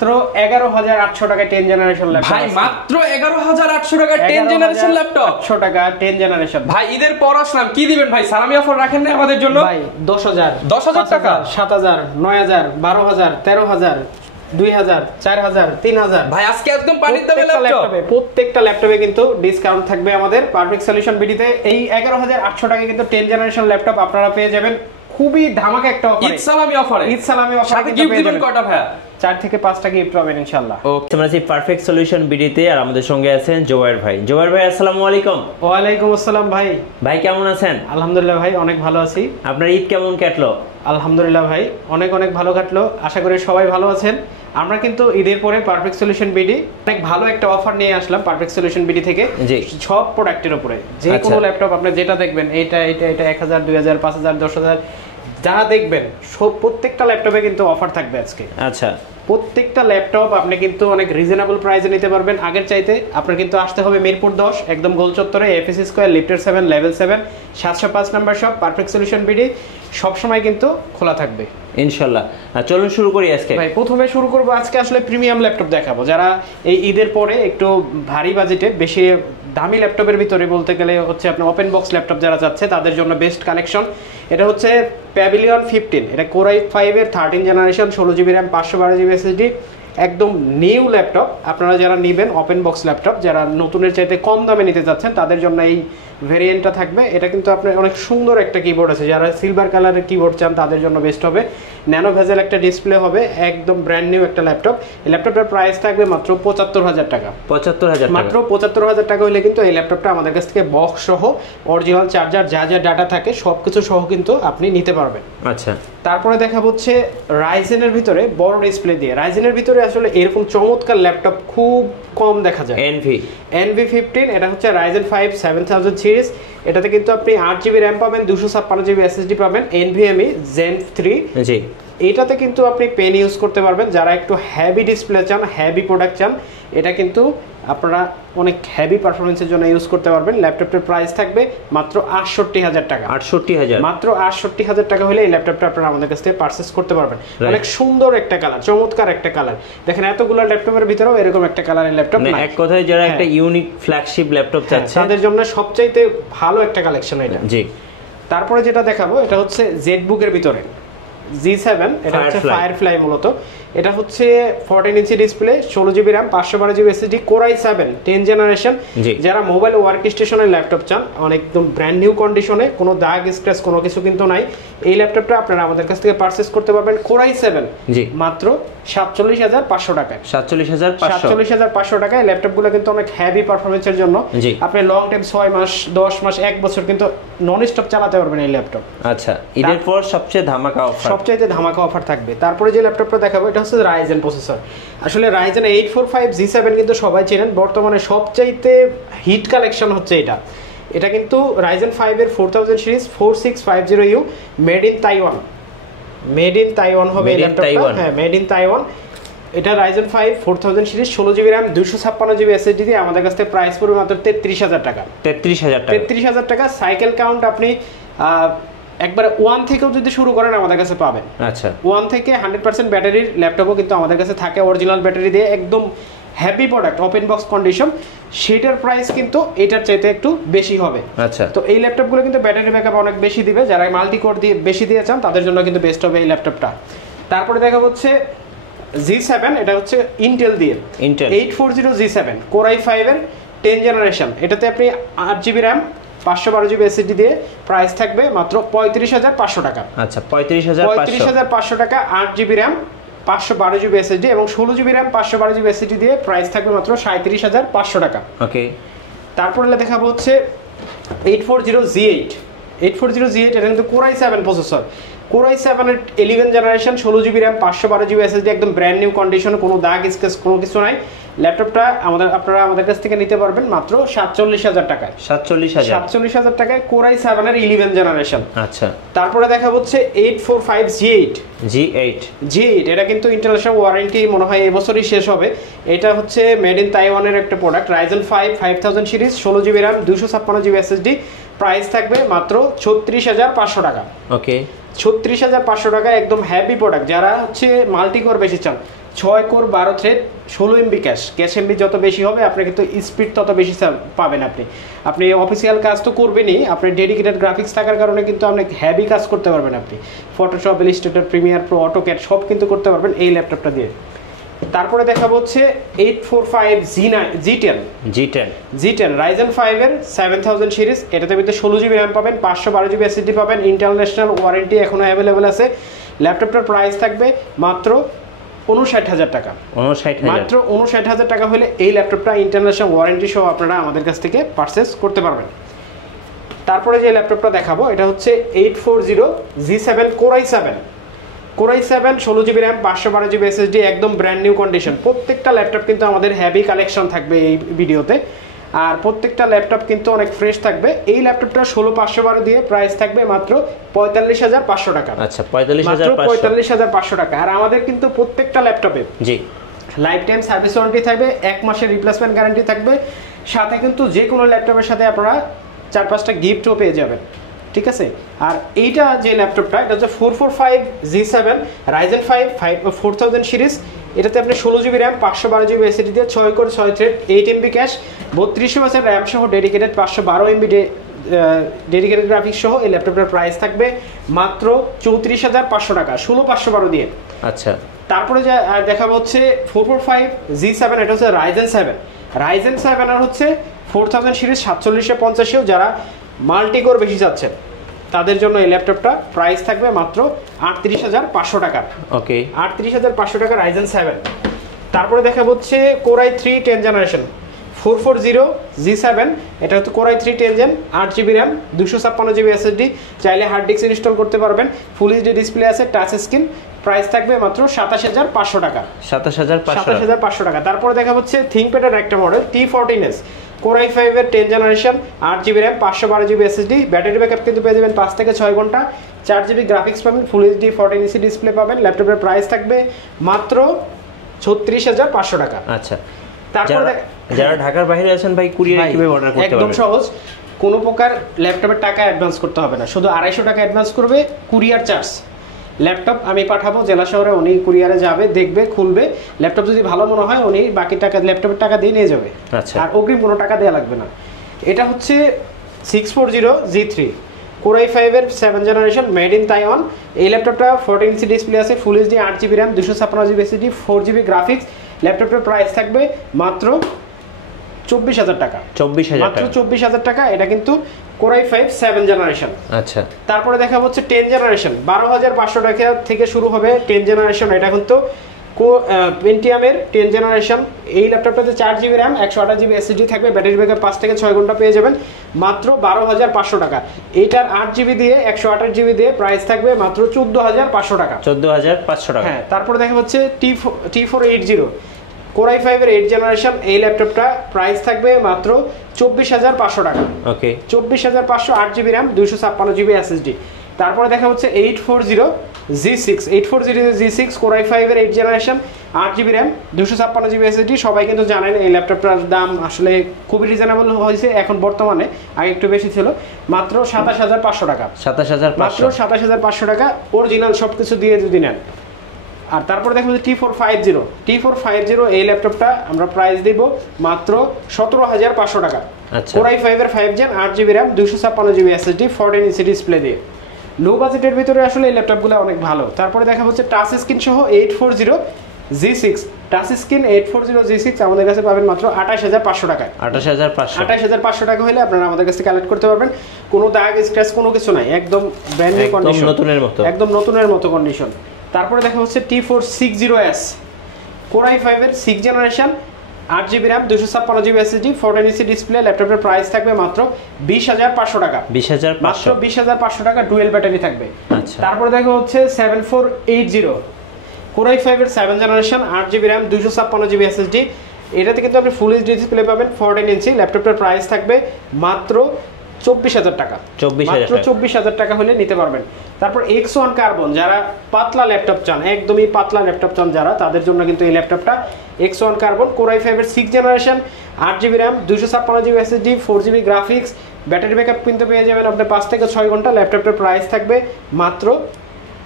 11,800 টাকা 10 generation laptop ভাই মাত্র 11,800 টাকা 10 জেনারেশন ল্যাপটপ 800 টাকা 10 জেনারেশন ভাই ঈদের পর আসলাম কি দিবেন ভাই সালামি অফার রাখেন না আমাদের জন্য ভাই 10,000 টাকা 7,000 9,000 12,000 13,000 2,000 4,000 3,000 ভাই আজকে একদম পানির দামে ল্যাপটপ প্রত্যেকটা ল্যাপটপে কিন্তু ডিসকাউন্ট থাকবে আমাদের পারফেক্ট সলিউশন বিডিতে এই 11,800 টাকা কিন্তু 10 জেনারেশন ল্যাপটপ আপনারা পেয়ে যাবেন খুবই ধামাকা একটা অফার ঈদ সালামি অফারে সাথে গিফট দিবেন কয়টা ভাই 4 থেকে 5টা গিফট পাবেন ইনশাআল্লাহ। ওকে আমরা আছি পারফেক্ট সলিউশন বিডিতে আর আমাদের সঙ্গে আছেন জোবায়ের ভাই। জোবায়ের ভাই আসসালামু আলাইকুম। ওয়া আলাইকুম আসসালাম ভাই। ভাই কেমন আছেন? আলহামদুলিল্লাহ ভাই অনেক ভালো আছি। আপনার ঈদ কেমন কাটলো? আলহামদুলিল্লাহ ভাই অনেক অনেক ভালো কাটলো, আশা করি সবাই ভালো আছেন। আমরা কিন্তু ঈদের পরে পারফেক্ট সলিউশন বিডি অনেক ভালো একটা অফার নিয়ে আসলাম পারফেক্ট সলিউশন বিডি থেকে সব প্রোডাক্টের উপরে যে কোনো ল্যাপটপ আপনি যেটা দেখবেন এটা 1,000 2,000 5,000 10,000 যা দেখবেন সব প্রত্যেকটা ল্যাপটপে কিন্তু অফার থাকবে আজকে। আচ্ছা প্রত্যেকটা ল্যাপটপ আপনি কিন্তু অনেক রিজনেবল প্রাইসে নিতে পারবেন। আগের চাইতে আপনার কিন্তু আসতে হবে মিরপুর 10 একদম গোল চত্বরে এফএসসি স্কয়ার লিফটের 7 level 7 705 number shop perfect solution BD সব সময় কিন্তু খোলা থাকবে ইনশাআল্লাহ। চলুন শুরু করি আজকে। ভাই প্রথমে শুরু করব আজকে আসলে প্রিমিয়াম ল্যাপটপ দেখাবো যারা এই ঈদের পরে একটু ভারী বাজেটে বেশি দামি ল্যাপটপের ভিতরে বলতে গেলে হচ্ছে আপনার ওপেন বক্স ল্যাপটপ যারা চাচ্ছে তাদের জন্য বেস্ট কালেকশন। এটা হচ্ছে প্যাভিলিয়ন 15 এটা কোর i5 এর 13 generation 16GB RAM 512GB SSD একদম নিউ ল্যাপটপ। আপনারা যারা নেবেন ওপেন বক্স ল্যাপটপ যারা নতুনের চাইতে কম দামে নিতে যাচ্ছেন তাদের জন্য এই ভেরিয়েন্টটা থাকবে। এটা কিন্তু আপনার অনেক সুন্দর একটা কিবোর্ড আছে, যারা সিলভার কালারের কিবোর্ড চান তাদের জন্য বেস্ট হবে। ন্যানো ভেজেল একটা ডিসপ্লে হবে, একদম ব্র্যান্ড নিউ একটা ল্যাপটপ। এই ল্যাপটপটার প্রাইস থাকবে মাত্র 75,000 টাকা। 75,000 মাত্র 75,000 টাকা হলে কিন্তু এই ল্যাপটপটা আমাদের কাছ থেকে বক্স সহ অরিজিনাল চার্জার যা যা ডাটা থাকে সবকিছু সহ কিন্তু আপনি নিতে পারবেন। আচ্ছা তারপরে দেখা হচ্ছে রাইজেনের ভিতরে বড় ডিসপ্লে দিয়ে। রাইজেনের ভিতরে আসলে এরকম চমৎকার ল্যাপটপ খুব কম দেখা যায়। NV15 এটা হচ্ছে রাইজেন 5 7000 সিরিজ। এটাতে কিন্তু আপনি 8GB RAM পাবেন 256GB SSD পাবেন NVMe Zen 3 জি। এটাতে কিন্তু আপনি পেন ইউজ করতে পারবেন যারা একটু হেভি ডিসপ্লে চান হেভি প্রোডাক্ট চান এটা কিন্তু আপনারা অনেক হেভি পারফরমেন্সের জন্য ইউজ করতে পারবেন। ল্যাপটপটার প্রাইস থাকবে মাত্র 68,000 টাকা। 68,000 মাত্র 68,000 টাকা হলে এই ল্যাপটপটা আপনারা আমাদের কাছ থেকে পারচেজ করতে পারবেন। অনেক সুন্দর একটা কালার, চমৎকার একটা কালার। দেখেন এতগুলো ল্যাপটপের ভিতরেও এরকম একটা কালারের ল্যাপটপ না। এক কথায় যারা একটা ইউনিক ফ্ল্যাগশিপ ল্যাপটপ চাচ্ছে তাদের জন্য সবচাইতে ভালো একটা কালেকশন এটা। জি। তারপরে যেটা দেখাবো এটা হচ্ছে জেটবুকের ভিতরে G7 এটা হচ্ছে ফায়ারফ্লাই মূলত। এটা হচ্ছে 14 inch display 16GB RAM 512GB SSD core i7 10 generation. যারা মোবাইল ওয়ার্ক স্টেশনের ল্যাপটপ চান একদম ব্র্যান্ড নিউ কন্ডিশনে কোনো দাগ স্ক্র্যাচ কোনো কিছু কিন্তু নাই, এই ল্যাপটপটা আপনারা আমাদের কাছ থেকে পারচেজ করতে পারবেন কোর i7 মাত্র 47,500 টাকায়। 47,500 টাকায়। ল্যাপটপগুলো কিন্তু অনেক হেভি পারফরমেন্সের জন্য আপনি লং টাইম 6 মাস 10 মাস 1 বছর কিন্তু নন স্টপ চালাতে পারবেন এই ল্যাপটপ। আচ্ছা ঈদের পর সবচেয়ে ধামাকা অফার সবচাইতে ধামাকা অফার থাকবে। তারপরে যে ল্যাপটপটা দেখাবো এটা হচ্ছে রাইজেন প্রসেসর। আসলে রাইজেন 845 G7 কিন্তু সবাই চেনেন, বর্তমানে সবচাইতে হিট কালেকশন হচ্ছে এটা। এটা কিন্তু রাইজেন 5 এর 4000 series 4650U made in Taiwan. Made in Taiwan হবে এই ল্যাপটপটা। হ্যাঁ মেড ইন তাইওয়ান। এটা Ryzen 5 4000 series 16GB RAM 256GB SSD দিয়ে আমাদের কাছ থেকে প্রাইস পড়বে মাত্র 33,000 টাকা। 33,000 টাকা। সাইকেল কাউন্ট আপনি একবার 1 থেকেও যদি শুরু করেন আমাদের কাছে পাবেন। আচ্ছা 1 থেকে 100% ব্যাটারির ল্যাপটপও কিন্তু আমাদের কাছে থাকে অরিজিনাল ব্যাটারি দিয়ে একদম heavy product open box condition. সেটার প্রাইস কিন্তু এটার চাইতে একটু বেশি হবে। আচ্ছা তো এই ল্যাপটপগুলো কিন্তু ব্যাটারি ব্যাকআপ অনেক বেশি দিবে, যারা মাল্টি কোর দিয়ে বেশি দিয়ে চান তাদের জন্য কিন্তু বেস্ট হবে এই ল্যাপটপটা। তারপরে দেখা হচ্ছে G7 এটা হচ্ছে ইন্টেল দিয়ে 840 G7 কোর i5 এর 10 জেনারেশন। এটাতে আপনি 8GB RAM 512GB SSD দিয়ে প্রাইস থাকবে মাত্র 35,500 টাকা। আচ্ছা 35,500 টাকা। 8GB RAM 512GB SSD এবং 16GB RAM 512GB SSD দিয়ে প্রাইস থাকবে মাত্র 37,500 টাকা। ওকে। তারপরে দেখাবো হচ্ছে 840Z8 এটা কিন্তু core i7 processor. Core i7 এর 11 generation 16GB RAM 512GB SSD একদম ব্র্যান্ড নিউ কন্ডিশন, কোনো দাগ স্ক্র্যাচ কোনো কিছু নাই। ল্যাপটপটা আপনারা আমাদের কাছ থেকে নিতে পারবেন মাত্র 47,000 টাকায়। 47,000 টাকায় কোর i7 এর 11 জেনারেশন। আচ্ছা তারপরে দেখা হচ্ছে 845Z8 এটা কিন্তু ইন্টারন্যাশনাল ওয়ারেন্টি মনে হয় এই বছরই শেষ হবে। এটা হচ্ছে মেড ইন তাইওয়ানের একটা product. Ryzen 5 5000 series 16GB RAM 256GB SSD price থাকবে মাত্র 36,500 টাকা। ওকে 36,500 টাকা একদম হেভি প্রোডাক্ট। যারা হচ্ছে মাল্টি কোর বেশি চান 6 core 12 thread 16 MB cash MB যত বেশি হবে আপনি কিন্তু স্পিড তত বেশি পাবেন। আপনি অফিসিয়াল কাজ তো করবেনই, আপনি ডেডিকেটেড গ্রাফিক্স থাকার কারণে কিন্তু অনেক হেভি কাজ করতে পারবেন। আপনি Photoshop, Illustrator, Premiere Pro, AutoCAD সব কিন্তু করতে পারবেন এই ল্যাপটপটা দিয়ে। তারপরে দেখাবো হচ্ছে 845 G10 Ryzen 5 এর 7000 সিরিজ। এটাতে ভিতরে 16 জিবি র্যাম পাবেন, 512 জিবি এসএসডি পাবেন, ইন্টারন্যাশনাল ওয়ারেন্টি এখনো অ্যাভেলেবেল আছে। ল্যাপটপটার প্রাইস থাকবে মাত্র 59,000 টাকা। মাত্র 59,000 টাকা হলে এই ল্যাপটপটা ইন্টারন্যাশনাল ওয়ারেন্টি সহ আপনারা আমাদের কাছ থেকে পারচেস করতে পারবেন। তারপরে যে ল্যাপটপটা দেখাবো এটা হচ্ছে 840 G7 Core i7 16 GB RAM, 512 GB SSD, একদম ব্র্যান্ড নিউ কন্ডিশন। প্রত্যেকটা ল্যাপটপ কিন্তু আমাদের হেভি কালেকশন থাকবে এই ভিডিওতে, আর প্রত্যেকটা ল্যাপটপ কিন্তু অনেক ফ্রেশ থাকবে। এই ল্যাপটপটা 16512 দিয়ে প্রাইস থাকবে মাত্র 45,500 টাকা। আচ্ছা, 45,500 টাকা। আর আমাদের কিন্তু প্রত্যেকটা ল্যাপটপে জি লাইফ টাইম সার্ভিস ওয়ারেন্টি থাকবে, 1 মাসের রিপ্লেসমেন্ট গ্যারান্টি থাকবে, সাথে কিন্তু যে কোনো ল্যাপটপের সাথে আপনারা 4-5টা গিফটও পেয়ে যাবেন, ঠিক আছে। আর এইটা যে ল্যাপটপটা এটা হচ্ছে 445 G7 Ryzen 5 4000 সিরিজ। এটাতে আপনি 16 জিবি র্যাম, 512 জিবি এসএসডি দিয়ে 6 কোর 6 থ্রেড 8 এমবি ক্যাশ, 32 মাসের র্যাম সহ ডেডিকেটেড 512 এমবি ডেডিকেটেড গ্রাফিক্স সহ এই ল্যাপটপটার প্রাইস থাকবে মাত্র 34,500 টাকা, 16512 দিয়ে। আচ্ছা, তারপরে যে দেখাবো হচ্ছে 445 G7, এটা হচ্ছে Ryzen 7 আর হচ্ছে 4000 সিরিজ 4750 যারা মাল্টি কোর বেশি চাচ্ছেন তাদের জন্য এই ল্যাপটপটা প্রাইস থাকবে মাত্র 38,500 টাকা। ওকে, 38,500 টাকা Ryzen 7। তারপরে দেখা হচ্ছে Core i3 10 জেনারেশন 440 G7, এটা হচ্ছে Core i3 10 gen, 8 GB RAM, 256 GB SSD, চাইলে হার্ড ডিস্ক ইনস্টল করতে পারবেন, ফুল এইচডি ডিসপ্লে আছে, টাচ স্ক্রিন, প্রাইস থাকবে মাত্র 27,500 টাকা। 27,500 টাকা। তারপরে দেখা হচ্ছে ThinkPad-এর একটা মডেল T14s Core i5 এর 10 generation, 8 GB RAM, 512 GB SSD, battery backup কিন্তু পেয়ে যাবেন 5 থেকে 6 ঘন্টা, 4 জিবি গ্রাফিক্স পাবেন, ফুল এইচডি 14 ডিসপ্লে পাবেন। ল্যাপটপের প্রাইস থাকবে মাত্র 36,500 টাকা। আচ্ছা, তারপরে যারা ঢাকার বাইরে আছেন ভাই কুরিয়ারে কিভাবে অর্ডার করতে পারবেন? একদম সহজ, কোনো প্রকার ল্যাপটপের টাকা অ্যাডভান্স করতে হবে না, শুধু 250 টাকা অ্যাডভান্স করবে, কুরিয়ার চার্জ। ল্যাপটপ আমি পাঠাবো জেলা শহরে, উনি কুরিয়ারে যাবে, দেখবে, খুলবে, ল্যাপটপ যদি ভালো মনে হয় উনি বাকি টাকা ল্যাপটপের টাকা দিয়ে নিয়ে যাবে। আচ্ছা, আর অগ্রিম কোনো টাকা দেওয়া লাগবে না। এটা হচ্ছে 640 G3 Core i5 এর 7 জেনারেশন, মেড ইন তাইওয়ান। এই ল্যাপটপটা 14 ইঞ্চি ডিসপ্লে আছে, full HD, 8 GB RAM, 256 GB SSD, 4 GB graphics. ল্যাপটপের প্রাইস থাকবে মাত্র 24,000 টাকা। 24,000 টাকা। এটা কিন্তু Core i5 7 জেনারেশন। আচ্ছা, তারপরে দেখা হচ্ছে 10 জেনারেশন 12,500 টাকা থেকে শুরু হবে 10 জেনারেশন। এটা কিন্তু পেন্টিয়ামের 10 জেনারেশন। এই ল্যাপটপটাতে 4 জিবি র্যাম, 128 জিবি এসএসডি থাকবে, ব্যাটারি ব্যাকআপ 5 থেকে 6 ঘন্টা পেয়ে যাবেন মাত্র 12,500 টাকা। এইটার 8 জিবি দিয়ে 128 জিবি দিয়ে প্রাইস থাকবে মাত্র 14,500 টাকা। 14,500 টাকা। হ্যাঁ, তারপরে দেখা হচ্ছে T480 Core i5 এর 8 জেনারেশন। এই ল্যাপটপটা প্রাইস থাকবে মাত্র 24,500 টাকা। ওকে, 24,500, 8 জিবি র্যাম, 256 জিবি এসএসডি। তারপরে দেখা হচ্ছে 840 G6 Core i5 এর 8 generation, 8 GB RAM, 256 GB SSD. সবাই কিন্তু জানেন এই ল্যাপটপটার দাম আসলে খুবই রিজনেবল হয়েছে এখন বর্তমানে, আগে একটু বেশি ছিল, মাত্র 27,500 টাকা। 27,500, মাত্র 27,500 টাকা অরিজিনাল সবকিছু দিয়ে যদি নেন। আর তারপরে দেখো T450 এই ল্যাপটপটা আমরা প্রাইস দিব মাত্র 17,500 টাকা। আচ্ছা, Core i5 এর 5 gen, 8 GB RAM, 256 GB SSD, 14 inch display দিয়ে। লো বাজেটের ভিতরে আসলে এই ল্যাপটপগুলো অনেক ভালো। তারপরে দেখা হচ্ছে টাচ স্ক্রিন সহ 840 G6 টাচ স্ক্রিন 840 G6 আমাদের কাছে পাবেন মাত্র 28,500 টাকায়। 28,500 টাকা হলে আপনারা আমাদের কাছে কালেক্ট করতে পারবেন। কোনো দাগ স্ক্র্যাচ কোনো কিছু নাই, একদম ব্র্যান্ড নিউ কন্ডিশন, একদম নতুনের মতো কন্ডিশন। তারপরে দেখা হচ্ছে T460S Core i5 এর 6 generation, 8 GB RAM, 256 GB SSD, 14 inch display. ল্যাপটপের প্রাইস থাকবে মাত্র 20,500 টাকা। 20,500, মাত্র 20,500 টাকা, ডুয়েল ব্যাটারি থাকবে। আচ্ছা, তারপরে দেখা হচ্ছে 7480 Core i5 এর 7 generation, 8 GB RAM, 256 GB SSD. এটাতে কিন্তু আপনি ফুল এইচডি ডিসপ্লে পাবেন, 14 ইঞ্চি। ল্যাপটপের প্রাইস থাকবে মাত্র 24,000 টাকা। 24,000 টাকা হলে নিতে পারবেন। তারপর X1 কার্বন, যারা পাতলা ল্যাপটপ চান, একদমই পাতলা ল্যাপটপ চান যারা, তাদের জন্য কিন্তু এই ল্যাপটপটা X1 কার্বন Core i5 এর 6 generation, 8 GB RAM, 256 GB SSD, 4 GB graphics, battery backup কিন্তু পেয়ে যাবেন আপনি 5 থেকে 6 ঘন্টা। ল্যাপটপটার প্রাইস থাকবে মাত্র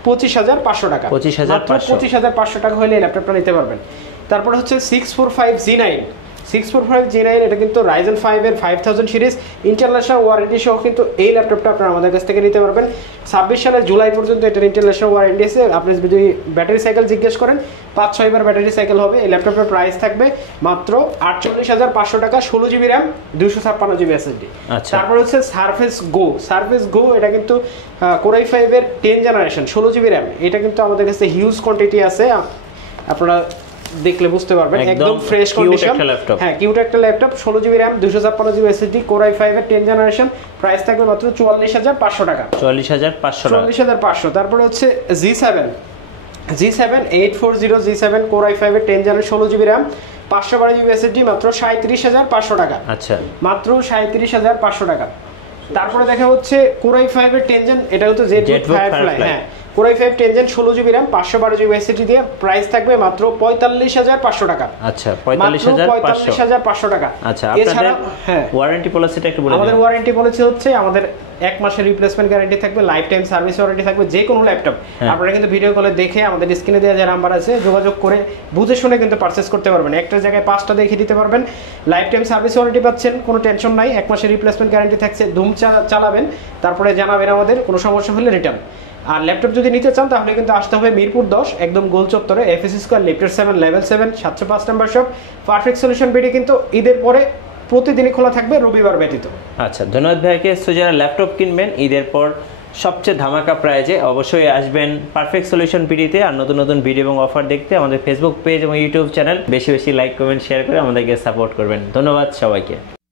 25,500 টাকা। 25,500 টাকা হলে এই ল্যাপটপটা নিতে পারবেন। তারপরে হচ্ছে 645G9 এটা কিন্তু Ryzen 5 এর 5000 সিরিজ ইন্টারন্যাশনাল ওয়ারেন্টি সহ কিন্তু এই ল্যাপটপটা আপনারা আমাদের কাছ থেকে নিতে পারবেন। 26 সালের জুলাই পর্যন্ত এটার ইন্টারন্যাশনাল ওয়ারেন্টি আছে। আপনি যদি ব্যাটারি সাইকেল জিজ্ঞেস করেন 5-6 বার ব্যাটারি সাইকেল হবে। এই ল্যাপটপের প্রাইস থাকবে মাত্র 48,500 টাকা, 16GB RAM 256GB SSD। তারপর হচ্ছে সারফেস গো এটা কিন্তু Core i5 এর 10 জেনারেশন 16GB RAM। এটা কিন্তু আমাদের কাছে হিউজ কোয়ান্টিটি আছে, আপনারা দেখলে বুঝতে পারবেন, একদম ফ্রেশ কন্ডিশন। হ্যাঁ, কিউট একটা laptop, 16GB RAM 256GB SSD Core i5 এর 10 জেনারেশন, প্রাইস থাকবে মাত্র 44,500 টাকা। 44,500। তারপরে হচ্ছে G7 840G7 Core i5 এর 10 generation 16GB RAM 512GB SSD, মাত্র 37,500 টাকা। আচ্ছা, মাত্র 37,500 টাকা। তারপরে দেখা হচ্ছে Core i5 এর 10 জেন, এটা হচ্ছে Jetbook Firefly। হ্যাঁ, Core i5 10 gen 16GB RAM 512GB SSD দিয়ে প্রাইস থাকবে মাত্র 45,500 টাকা। আচ্ছা, 45,500 টাকা। আচ্ছা, আপনাদের ওয়ারেন্টি পলিসিটা একটু বলে দিন। আমাদের ওয়ারেন্টি পলিসি হচ্ছে আমাদের 1 মাসের রিপ্লেসমেন্ট গ্যারান্টি থাকবে, লাইফ টাইম সার্ভিস ওয়ারেন্টি থাকবে যে কোনো ল্যাপটপ। আপনারা কিন্তু ভিডিও কলে দেখে আমাদের স্ক্রিনে দেওয়া যে নাম্বার আছে যোগাযোগ করে বুঝে শুনে কিন্তু পারচেজ করতে পারবেন। একটা জায়গায় 5টা দেখে দিতে পারবেন। লাইফ টাইম সার্ভিস ওয়ারেন্টি পাচ্ছেন, কোনো টেনশন নাই। 1 মাসের রিপ্লেসমেন্ট গ্যারান্টি থাকছে, ধুম চালাবেন, তারপরে জানাবেন আমাদের, কোনো সমস্যা হলে রিটার্ন। আর ল্যাপটপ যদি নিতে চান তাহলে কিন্তু আসতে হবে মিরপুর 10 একদম গোল চত্বরে, FSC স্কয়ার লিফটের 7 level 7 705 number shop. Perfect solution BD কিন্তু ঈদের পরে প্রতিদিনই খোলা থাকবে, রবিবার ব্যতীত। আচ্ছা, ধন্যবাদ ভাইকে। সো যারা ল্যাপটপ কিনবেন ঈদের পর সবচেয়ে ধামাকা প্রাইজে অবশ্যই আসবেন পারফেক্ট সলিউশন বিডিতে। আর নতুন নতুন ভিডিও এবং অফার দেখতে আমাদের ফেসবুক পেজ এবং ইউটিউব চ্যানেল বেশি বেশি লাইক, কমেন্ট, শেয়ার করে আমাদেরকে সাপোর্ট করবেন। ধন্যবাদ সবাইকে।